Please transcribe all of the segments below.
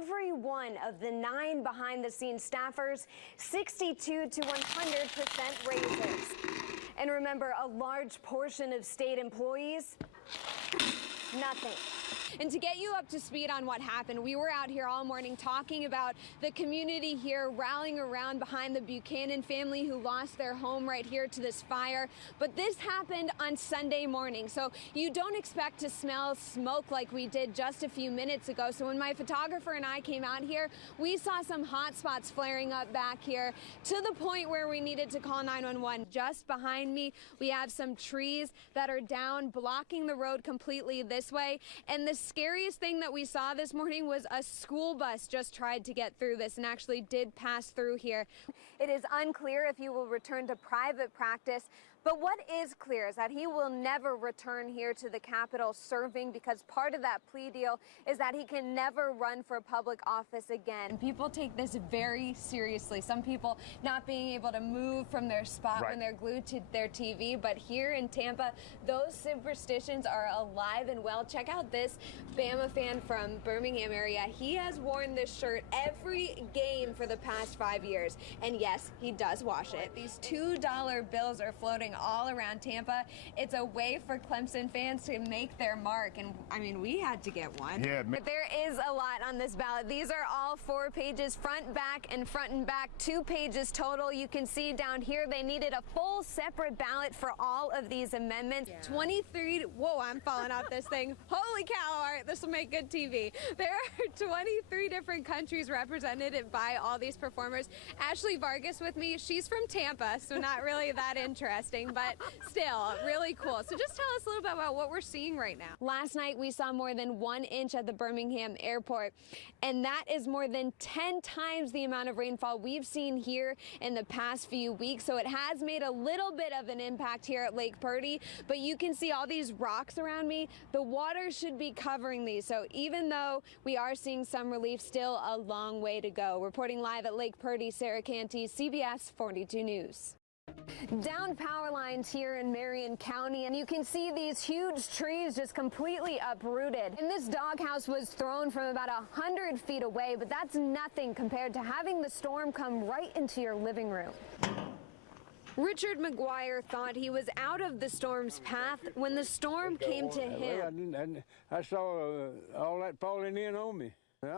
every one of the 9 behind-the-scenes staffers 62 to 100% raises. And remember, a large portion of state employees, nothing. And to get you up to speed on what happened, we were out here all morning talking about the community here rallying around behind the Buchanan family who lost their home right here to this fire. But this happened on Sunday morning, so you don't expect to smell smoke like we did just a few minutes ago. So when my photographer and I came out here, we saw some hot spots flaring up back here to the point where we needed to call 911. Just behind me, we have some trees that are down, blocking the road completely this way. And the scariest thing that we saw this morning was a school bus just tried to get through this and actually did pass through here. It is unclear if he will return to private practice, but what is clear is that he will never return here to the Capitol serving, because part of that plea deal is that he can never run for public office again. People take this very seriously. Some people not being able to move from their spot when they're glued to their TV, but here in Tampa, those superstitions are alive and well. Check out this Bama fan from Birmingham area. He has worn this shirt every game for the past 5 years. And yes, he does wash it. These $2 bills are floating all around Tampa. It's a way for Clemson fans to make their mark. And I mean, we had to get one. Yeah, but there is a lot on this ballot. These are all 4 pages, front, back, and front and back, 2 pages total. You can see down here they needed a full separate ballot for all of these amendments. 23, whoa, I'm falling off this thing. Holy cow, all right, this will make good TV. There are 23 different countries represented by all these performers. Ashley Vargas with me. She's from Tampa, so not really that interesting, but still really cool. So just tell us a little bit about what we're seeing right now. Last night we saw more than 1 inch at the Birmingham airport, and that is more than 10 times the amount of rainfall we've seen here in the past few weeks. So it has made a little bit of an impact here at Lake Purdy, but you can see all these rocks around me. The water should be covering these. So even though we are seeing some relief, still a long way to go. Reporting live at Lake Purdy, Sarah Cantey, CBS 42 News. Down power lines here in Marion County, and you can see these huge trees just completely uprooted. And this doghouse was thrown from about 100 feet away, but that's nothing compared to having the storm come right into your living room. Richard McGuire thought he was out of the storm's path when the storm came to him. Well, I saw all that falling in on me. No,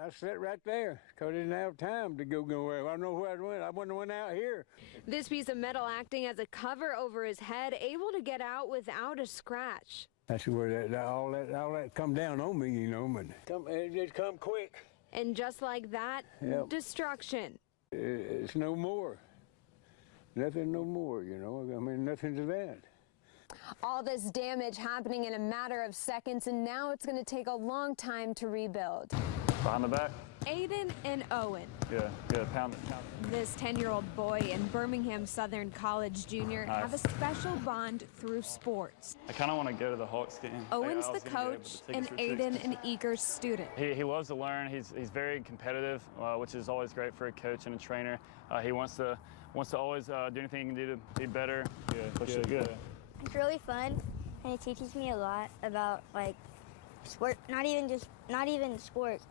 I sat right there because I didn't have time to go nowhere. I don't know where I went. I wouldn't have went out here. This piece of metal acting as a cover over his head, able to get out without a scratch. That's where all that come down on me, you know, but it just come quick. And just like that, destruction. It's no more. Nothing no more, you know. I mean, nothing to that. All this damage happening in a matter of seconds, and now it's going to take a long time to rebuild. Behind the back. Aiden and Owen. Yeah, pound it. This 10-year-old boy and Birmingham Southern College junior have a special bond through sports. I kind of want to go to the Hawks game. Owen's the coach and Aiden an eager student. He loves to learn. He's very competitive, which is always great for a coach and a trainer. He wants to always do anything he can do to be better. Good. It's really fun, and it teaches me a lot about sport, not even sports,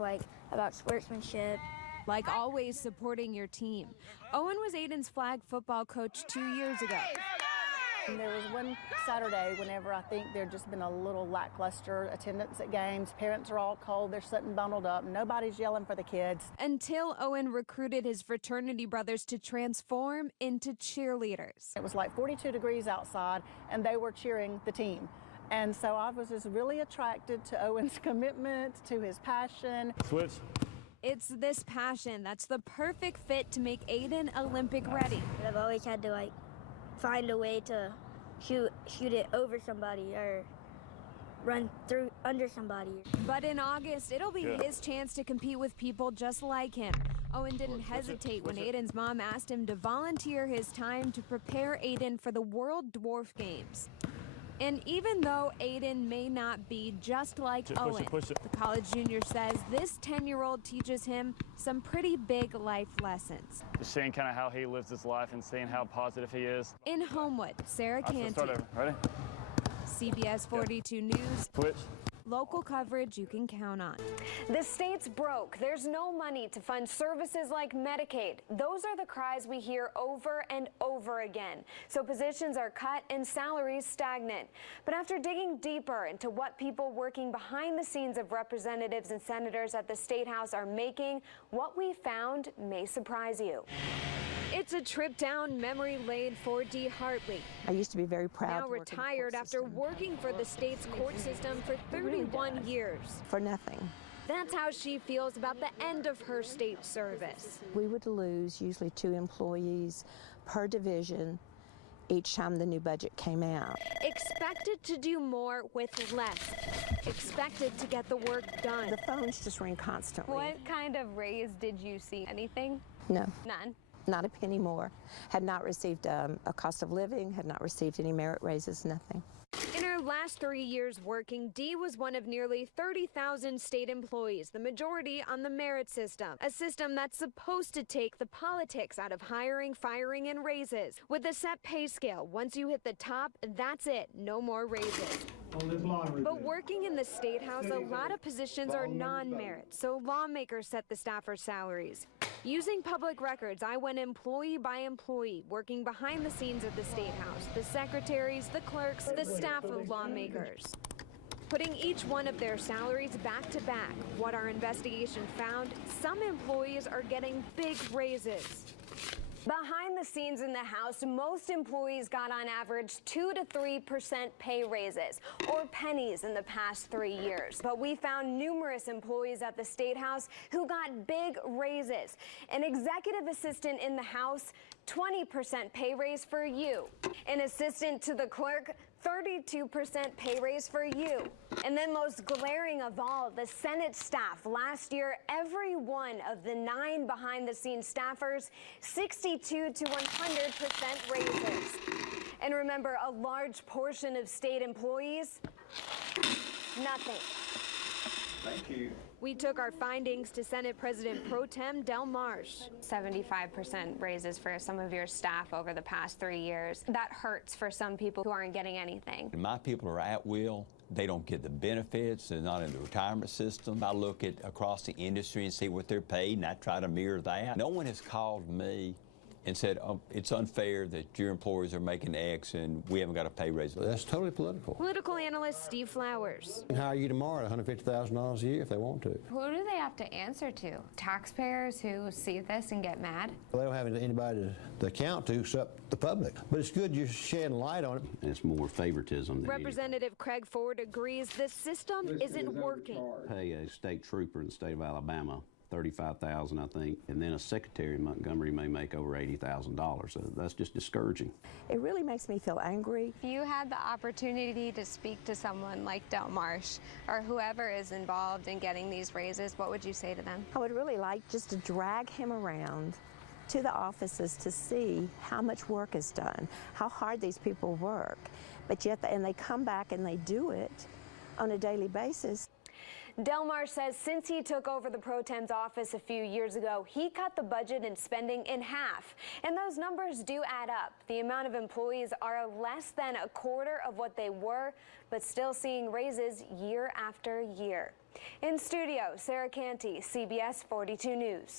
about sportsmanship. Like always, supporting your team. Owen was Aiden's flag football coach 2 years ago. And there was one Saturday whenever I think there'd just been a little lackluster attendance at games. Parents are all cold, they're sitting bundled up, nobody's yelling for the kids. Until Owen recruited his fraternity brothers to transform into cheerleaders. It was like 42 degrees outside, and they were cheering the team. And so I was just really attracted to Owen's commitment, to his passion. Switch. It's this passion that's the perfect fit to make Aiden Olympic ready. I've always had to find a way to shoot it over somebody or run through under somebody. But in August, it'll be his chance to compete with people just like him. Owen didn't hesitate when Aiden's mom asked him to volunteer his time to prepare Aiden for the World Dwarf Games. And even though Aiden may not be just like Owen, the college junior says this 10-year-old teaches him some pretty big life lessons. Just seeing kind of how he lives his life and seeing how positive he is. In Homewood, Sarah Cantey, Ready? CBS 42 News. Switch. Local coverage you can count on. The state's broke. There's no money to fund services like Medicaid. Those are the cries we hear over and over again. So positions are cut and salaries stagnant. But after digging deeper into what people working behind the scenes of representatives and senators at the State House are making, what we found may surprise you. It's a trip down memory lane for Dee Hartley. I used to be very proud. Now to work in the court retired after system. working for the state's court system for 31 years. For nothing. That's how she feels about the end of her state service. We would lose usually 2 employees per division each time the new budget came out. Expected to do more with less. Expected to get the work done. The phones just ring constantly. What kind of raise did you see? Anything? No. None. Not a penny more. Had not received a cost of living, had not received any merit raises, nothing. In her last 3 years working, Dee was one of nearly 30,000 state employees, the majority on the merit system, a system that's supposed to take the politics out of hiring, firing, and raises. With a set pay scale, once you hit the top, that's it, no more raises. But working in the State House, a lot of positions are non-merit, so lawmakers set the staffers' salaries. Using public records, I went employee by employee, working behind the scenes at the State House, the secretaries, the clerks, the staff of lawmakers. Putting each one of their salaries back to back, what our investigation found, some employees are getting big raises. Behind the scenes in the House, most employees got on average 2 to 3% pay raises, or pennies in the past 3 years. But we found numerous employees at the State House who got big raises. An executive assistant in the House, 20% pay raise for you. An assistant to the clerk, 32% pay raise for you. And then most glaring of all, the Senate staff. Last year, every one of the 9 behind-the-scenes staffers, 62 to 100% raises. And remember, a large portion of state employees, nothing. Thank you. We took our findings to Senate President Pro Tem Del Marsh. 75% raises for some of your staff over the past 3 years. That hurts for some people who aren't getting anything. My people are at will. They don't get the benefits. They're not in the retirement system. I look at across the industry and see what they're paid, and I try to mirror that. No one has called me and said, oh, it's unfair that your employees are making X and we haven't got a pay raise. That's totally political. Political analyst Steve Flowers. They can hire you tomorrow at $150,000 a year if they want to. Who do they have to answer to? Taxpayers who see this and get mad? They don't have anybody to account to except the public. But it's good you're shedding light on it. And it's more favoritism than Representative Craig Ford agrees the system isn't working. pay a state trooper in the state of Alabama $35,000, I think, and then a secretary in Montgomery may make over $80,000. So that's just discouraging. It really makes me feel angry. If you had the opportunity to speak to someone like Del Marsh or whoever is involved in getting these raises, what would you say to them? I would really like just to drag him around to the offices to see how much work is done, how hard these people work, but yet and they come back and they do it on a daily basis. Del Marsh says since he took over the Pro Tem's office a few years ago, he cut the budget and spending in half. And those numbers do add up. The amount of employees are less than a quarter of what they were, but still seeing raises year after year. In studio, Sarah Cantey, CBS 42 News.